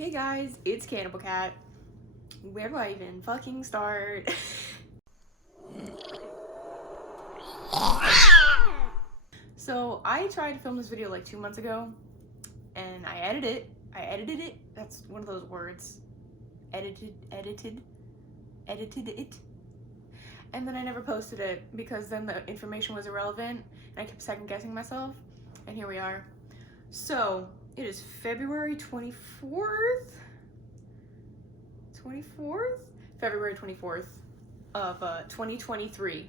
Hey guys, it's Cannibal Cat. Where do I even fucking start? So I tried to film this video like 2 months ago and I edited it. That's one of those words. Edited it. And then I never posted it because then the information was irrelevant and I kept second guessing myself. And here we are. So it is February 24th? February 24th of 2023.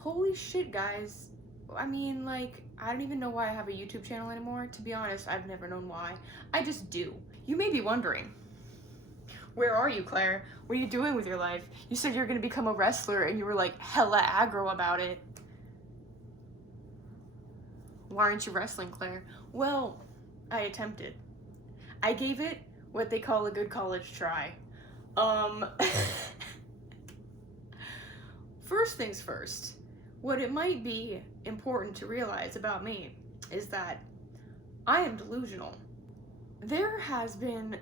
Holy shit, guys. I mean, like, I don't even know why I have a YouTube channel anymore. To be honest, I've never known why. I just do. You may be wondering, where are you, Claire? What are you doing with your life? You said you were gonna become a wrestler and you were like hella aggro about it. Why aren't you wrestling, Claire? Well, I attempted. I gave it what they call a good college try. First things first, what it might be important to realize about me is that I am delusional. There has been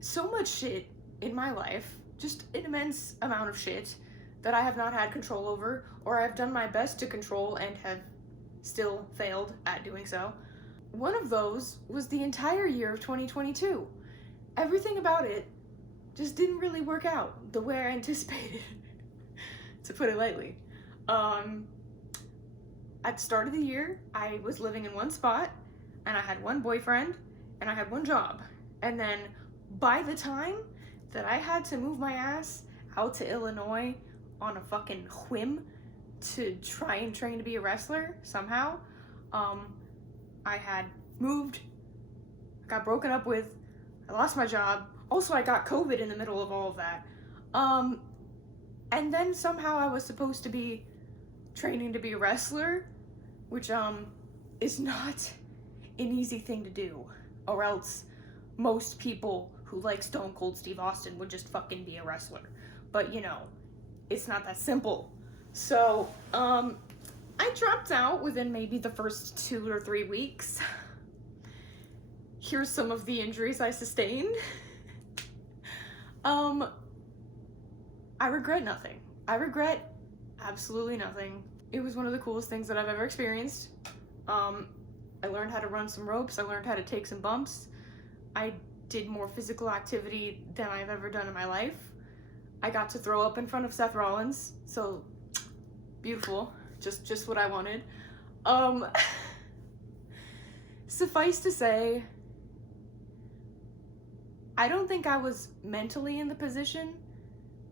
so much shit in my life, just an immense amount of shit that I have not had control over, or I've done my best to control and have still failed at doing so. One of those was the entire year of 2022. Everything about it just didn't really work out the way I anticipated, to put it lightly. At the start of the year, I was living in one spot, and I had one boyfriend, and I had one job. And then by the time that I had to move my ass out to Illinois on a fucking whim to try and train to be a wrestler somehow, I had moved, got broken up with, I lost my job. Also, I got COVID in the middle of all of that. And then somehow I was supposed to be training to be a wrestler, which is not an easy thing to do, or else most people who like Stone Cold Steve Austin would just fucking be a wrestler. But you know, it's not that simple. So I dropped out within maybe the first 2 or 3 weeks. Here's some of the injuries I sustained. I regret nothing. I regret absolutely nothing. It was one of the coolest things that I've ever experienced. I learned how to run some ropes. I learned how to take some bumps. I did more physical activity than I've ever done in my life. I got to throw up in front of Seth Rollins, so beautiful. Just what I wanted. Suffice to say, I don't think I was mentally in the position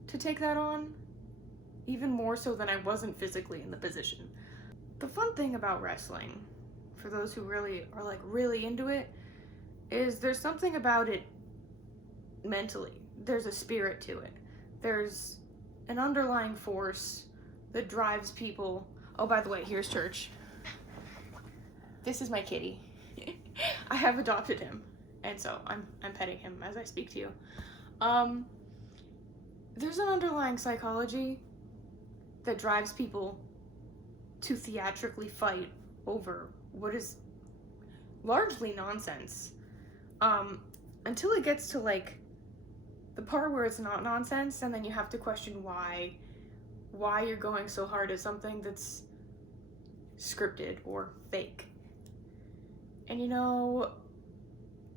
to take that on, even more so than I wasn't physically in the position. The fun thing about wrestling, for those who really are like really into it, is there's something about it mentally. There's a spirit to it. There's an underlying force that drives people. Oh, by the way, here's Church. This is my kitty. I have adopted him, and so I'm petting him as I speak to you. There's an underlying psychology that drives people to theatrically fight over what is largely nonsense, until it gets to like the part where it's not nonsense, and then you have to question why you're going so hard at something that's scripted or fake. And you know,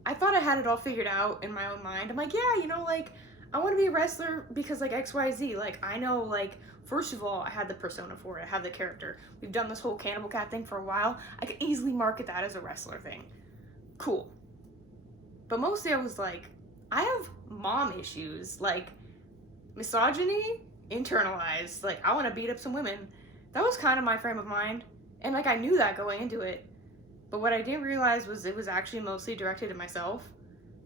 I thought I had it all figured out in my own mind. I'm like, yeah, you know, like, I want to be a wrestler because like XYZ. Like, I know, like, first of all, I had the persona for it. I have the character. We've done this whole Cannibal Cat thing for a while. I could easily market that as a wrestler thing. Cool. But mostly I was like, I have mom issues, like misogyny, internalized. Like, I want to beat up some women. That was kind of my frame of mind. And like, I knew that going into it. But what I didn't realize was it was actually mostly directed at myself,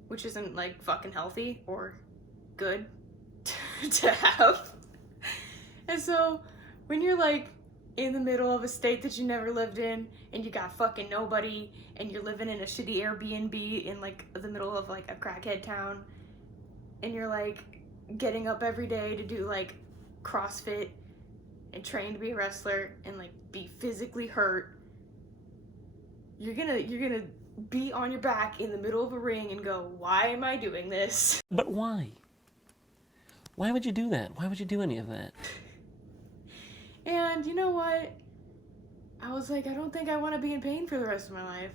which isn't like fucking healthy or good to have. And so when you're like in the middle of a state that you never lived in, and you got fucking nobody, and you're living in a shitty Airbnb in like the middle of like a crackhead town, and you're like getting up every day to do like CrossFit and train to be a wrestler and like be physically hurt, you're gonna be on your back in the middle of a ring and go, why am I doing this? But why? Why would you do that? Why would you do any of that? And you know what? I was like, I don't think I want to be in pain for the rest of my life.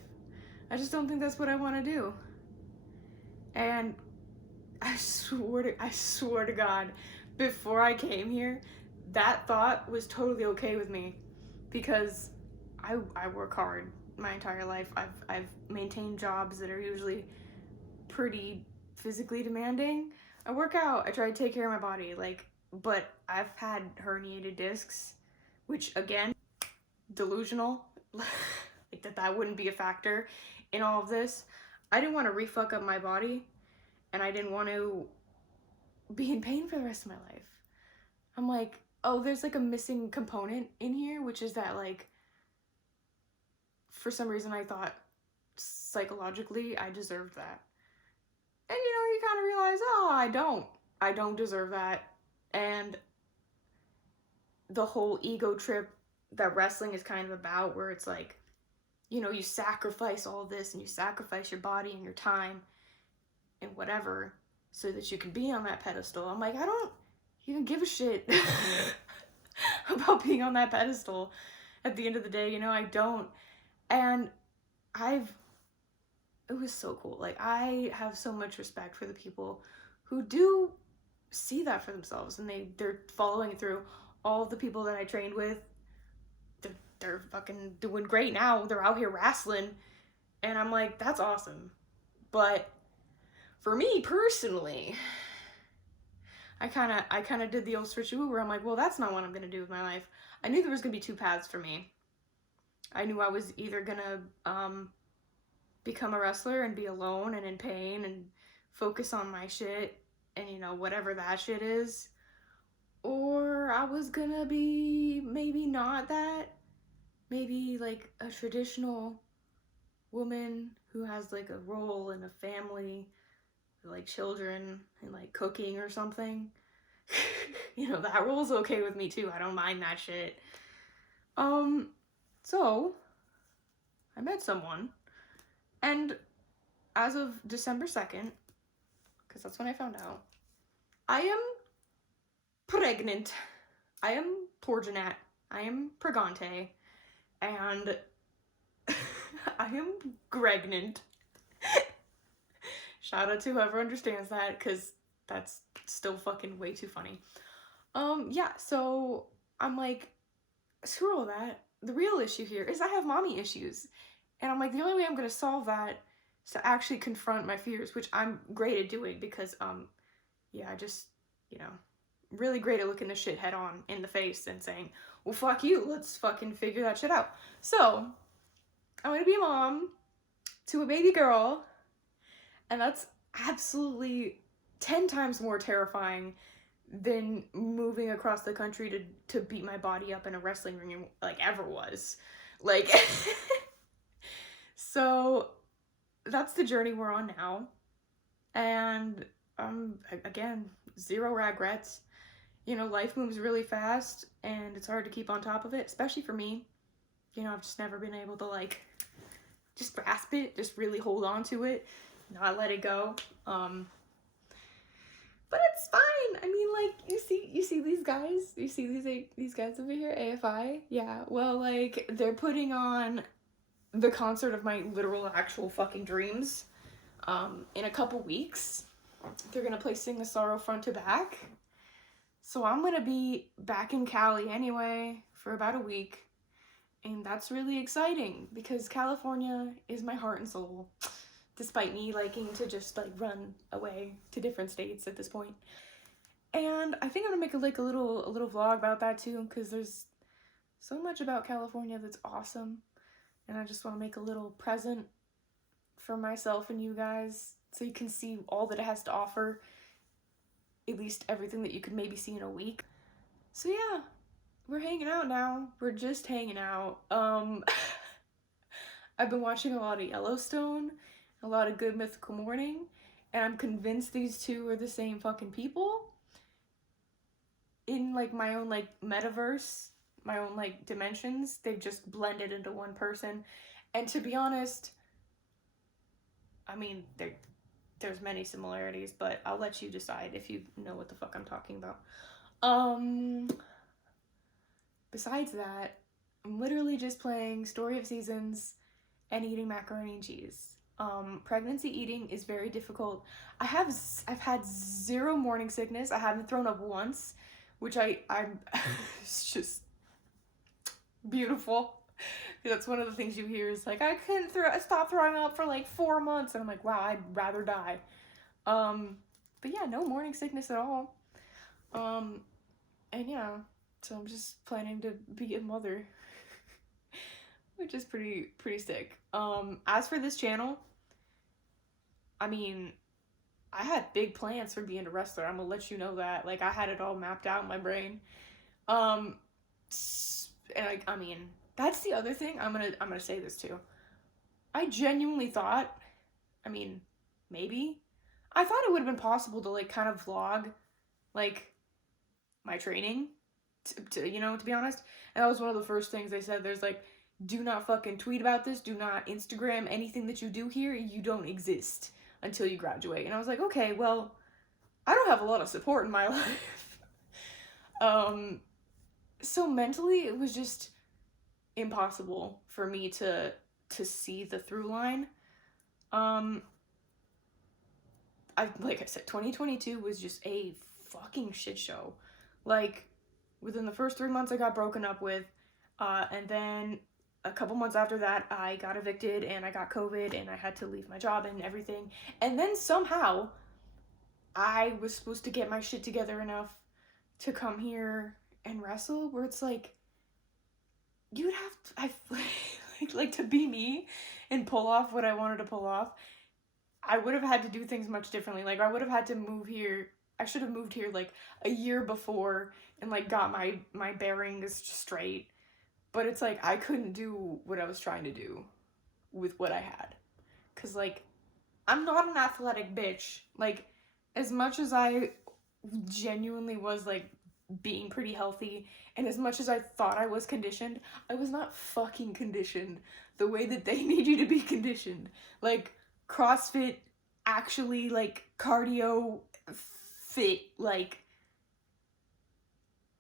I just don't think that's what I want to do. And I swear to God, before I came here, that thought was totally okay with me, because I work hard my entire life. I've maintained jobs that are usually pretty physically demanding. I work out, I try to take care of my body, like, but I've had herniated discs, which again, delusional, like that wouldn't be a factor in all of this. I didn't want to refuck up my body, and I didn't want to be in pain for the rest of my life. I'm like, oh, there's like a missing component in here, which is that, like, for some reason I thought psychologically I deserved that. And you kind of realize, oh, I don't deserve that. And the whole ego trip that wrestling is kind of about, where it's like, you sacrifice all this, and you sacrifice your body and your time and whatever so that you can be on that pedestal. I'm like, I don't even give a shit about being on that pedestal at the end of the day. I don't. And it was so cool. Like, I have so much respect for the people who do see that for themselves, and they're following through. All the people that I trained with, they're fucking doing great now. They're out here wrestling, and I'm like, that's awesome. But for me personally, I kind of did the old switcheroo where I'm like, well, that's not what I'm gonna do with my life. I knew there was gonna be two paths for me. I knew I was either gonna become a wrestler and be alone and in pain and focus on my shit and whatever that shit is, or I was gonna be maybe not that, maybe like a traditional woman who has like a role in a family, like children and like cooking or something. That role's okay with me too. I don't mind that shit. So I met someone, and as of December 2nd, because that's when I found out, I am pregnant. I am Porginat. I am pregante. And I am pregnant. Shout out to whoever understands that, because that's still fucking way too funny. Yeah, so I'm like, screw all that. The real issue here is I have mommy issues. And I'm like, the only way I'm gonna solve that is to actually confront my fears, which I'm great at doing, because, yeah, I just, really great at looking the shit head on in the face and saying, well, fuck you, let's fucking figure that shit out. So, I'm gonna be a mom to a baby girl, and that's absolutely 10 times more terrifying than moving across the country to beat my body up in a wrestling ring, like, ever was. Like, so that's the journey we're on now. And, again, zero regrets. Life moves really fast, and it's hard to keep on top of it, especially for me. I've just never been able to, like, just grasp it, just really hold on to it, not let it go. But it's fine. I mean, like, you see these guys? You see these guys over here, AFI? Yeah, well, like, they're putting on the concert of my literal, actual fucking dreams, in a couple weeks. They're gonna play Sing the Sorrow front to back. So I'm gonna be back in Cali anyway for about a week. And that's really exciting, because California is my heart and soul, despite me liking to just, like, run away to different states at this point. And I think I'm gonna make a little vlog about that too, because there's so much about California that's awesome, and I just want to make a little present for myself and you guys, so you can see all that it has to offer, at least everything that you could maybe see in a week. So yeah, we're hanging out now. We're just hanging out. I've been watching a lot of Yellowstone, a lot of Good Mythical Morning, and I'm convinced these two are the same fucking people in, like, my own, like, metaverse, my own, like, dimensions. They've just blended into one person. And to be honest, I mean, there's many similarities, but I'll let you decide if you know what the fuck I'm talking about. Besides that, I'm literally just playing Story of Seasons and eating macaroni and cheese. Pregnancy eating is very difficult. I've had zero morning sickness. I haven't thrown up once, which I'm it's just beautiful. That's one of the things you hear is like, I couldn't stop throwing up for like 4 months, and I'm like, wow, I'd rather die. But yeah, no morning sickness at all. And yeah, so I'm just planning to be a mother, which is pretty sick. As for this channel, I mean, I had big plans for being a wrestler. I'm gonna let you know that. Like, I had it all mapped out in my brain. And I mean, that's the other thing. I'm gonna say this too. I genuinely thought, I mean, maybe, I thought it would have been possible to like kind of vlog, like, my training, to you know, to be honest. And that was one of the first things they said. There's like, do not fucking tweet about this. Do not Instagram anything that you do here. You don't exist until you graduate. And I was like, okay, well, I don't have a lot of support in my life. So mentally, it was just impossible for me to see the through line. Like I said, 2022 was just a fucking shit show. Like, within the first 3 months I got broken up with, and then a couple months after that I got evicted and I got COVID and I had to leave my job and everything. And then somehow I was supposed to get my shit together enough to come here and wrestle, where it's like, you'd have to, like to be me and pull off what I wanted to pull off, I would have had to do things much differently. Like, I would have had to move here. I should have moved here like a year before and like got my bearings straight. But it's like, I couldn't do what I was trying to do with what I had. Cause like, I'm not an athletic bitch. Like, as much as I genuinely was like being pretty healthy, and as much as I thought I was conditioned, I was not fucking conditioned the way that they need you to be conditioned. Like, CrossFit, actually, like, cardio fit, like,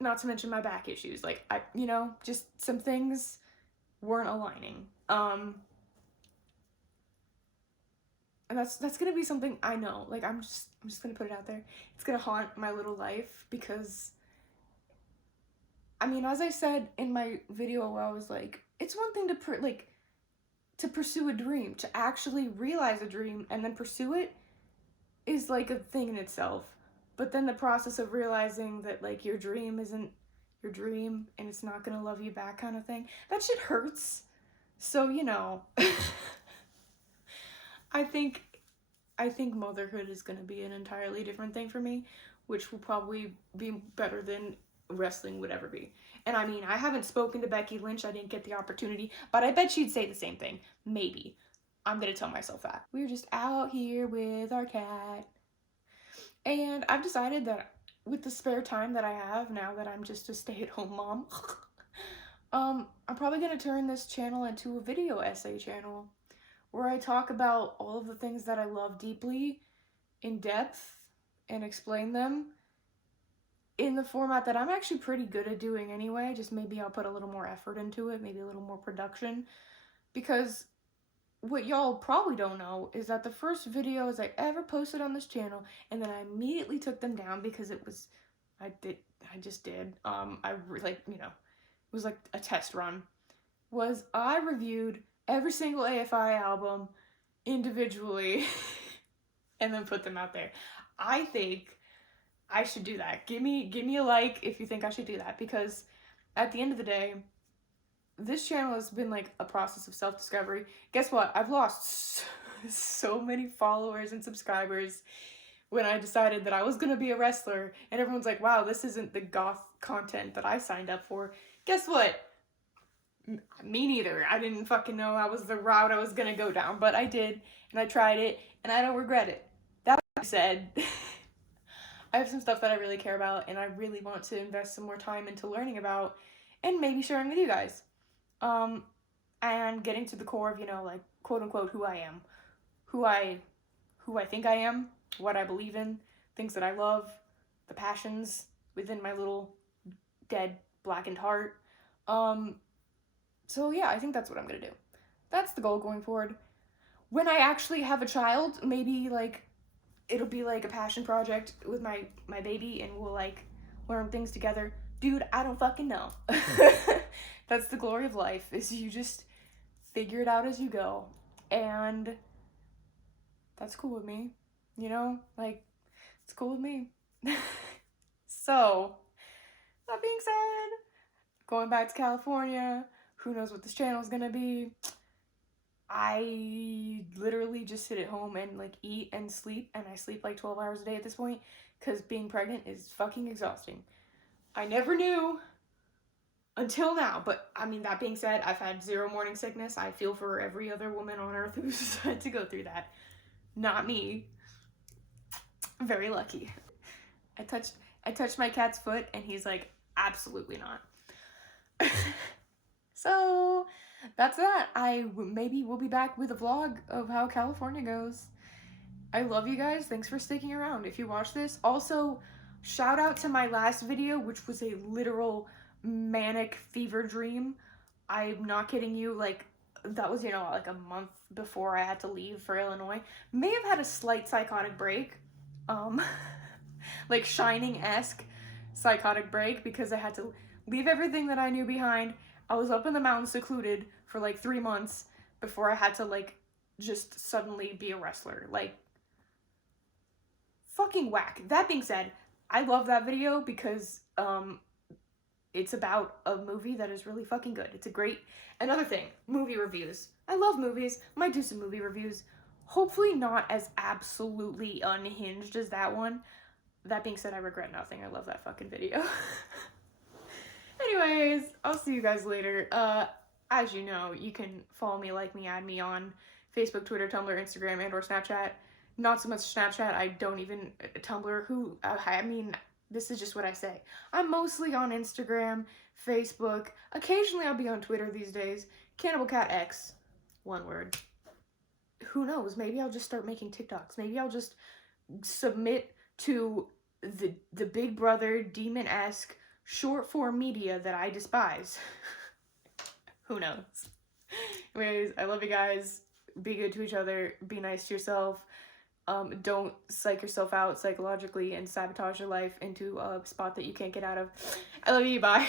not to mention my back issues. Like, I, you know, just some things weren't aligning. And that's gonna be something I know. Like, I'm just gonna put it out there. It's gonna haunt my little life, because, I mean, as I said in my video where I was like, it's one thing to pursue a dream, to actually realize a dream and then pursue it is like a thing in itself. But then the process of realizing that like your dream isn't your dream and it's not gonna love you back, kind of thing, that shit hurts. So, you know, I think motherhood is gonna be an entirely different thing for me, which will probably be better than wrestling would ever be. And I mean, I haven't spoken to Becky Lynch. I didn't get the opportunity, but I bet she'd say the same thing. Maybe. I'm gonna tell myself that. We're just out here with our cat. And I've decided that with the spare time that I have, now that I'm just a stay-at-home mom, I'm probably gonna turn this channel into a video essay channel where I talk about all of the things that I love deeply, in depth, and explain them in the format that I'm actually pretty good at doing anyway. Just maybe I'll put a little more effort into it, maybe a little more production. Because what y'all probably don't know is that the first videos I ever posted on this channel, and then I immediately took them down because it was, I just did, like, you know, it was like a test run, was I reviewed every single AFI album individually and then put them out there. I think I should do that. Give me a like if you think I should do that, because at the end of the day, this channel has been like a process of self-discovery. Guess what? I've lost so many followers and subscribers when I decided that I was gonna be a wrestler, and everyone's like, wow, this isn't the goth content that I signed up for. Guess what? Me neither. I didn't fucking know I was the route I was gonna go down, but I did, and I tried it, and I don't regret it. That being said, I have some stuff that I really care about, and I really want to invest some more time into learning about, and maybe sharing with you guys. And getting to the core of, you know, like, quote unquote, who I am. who I think I am, what I believe in, things that I love, the passions within my little dead blackened heart. So yeah, I think that's what I'm gonna do. That's the goal going forward. When I actually have a child, maybe like it'll be like a passion project with my baby, and we'll like learn things together. Dude, I don't fucking know. That's the glory of life, is you just figure it out as you go. And that's cool with me. You know? Like, it's cool with me. So, that being said, going back to California, who knows what this channel is gonna be. I literally just sit at home and like eat and sleep, and I sleep like 12 hours a day at this point because being pregnant is fucking exhausting. I never knew until now, but I mean, that being said, I've had 0 morning sickness. I feel for every other woman on earth who's had to go through that. Not me. Very lucky. I touched my cat's foot and he's like, absolutely not. So that's that. Maybe we'll be back with a vlog of how California goes. I love you guys. Thanks for sticking around if you watch this. Also, shout out to my last video, which was a literal manic fever dream. I'm not kidding you. Like, that was, you know, like a month before I had to leave for Illinois. May have had a slight psychotic break. Like Shining-esque psychotic break, because I had to leave everything that I knew behind. I was up in the mountains secluded for like 3 months before I had to like just suddenly be a wrestler. Like, fucking whack. That being said, I love that video because it's about a movie that is really fucking good. It's a great... Another thing, movie reviews. I love movies. Might do some movie reviews. Hopefully not as absolutely unhinged as that one. That being said, I regret nothing. I love that fucking video. Anyways, I'll see you guys later. As you know, you can follow me, like me, add me on Facebook, Twitter, Tumblr, Instagram, and or Snapchat. Not so much Snapchat. I don't even... Tumblr. I mean, this is just what I say. I'm mostly on Instagram, Facebook. Occasionally I'll be on Twitter these days. Cannibal Cat X. One word. Who knows? Maybe I'll just start making TikToks. Maybe I'll just submit to the Big Brother demon-esque short form media that I despise. Who knows? Anyways, I love you guys. Be good to each other. Be nice to yourself. Don't psych yourself out psychologically and sabotage your life into a spot that you can't get out of. I love you. Bye.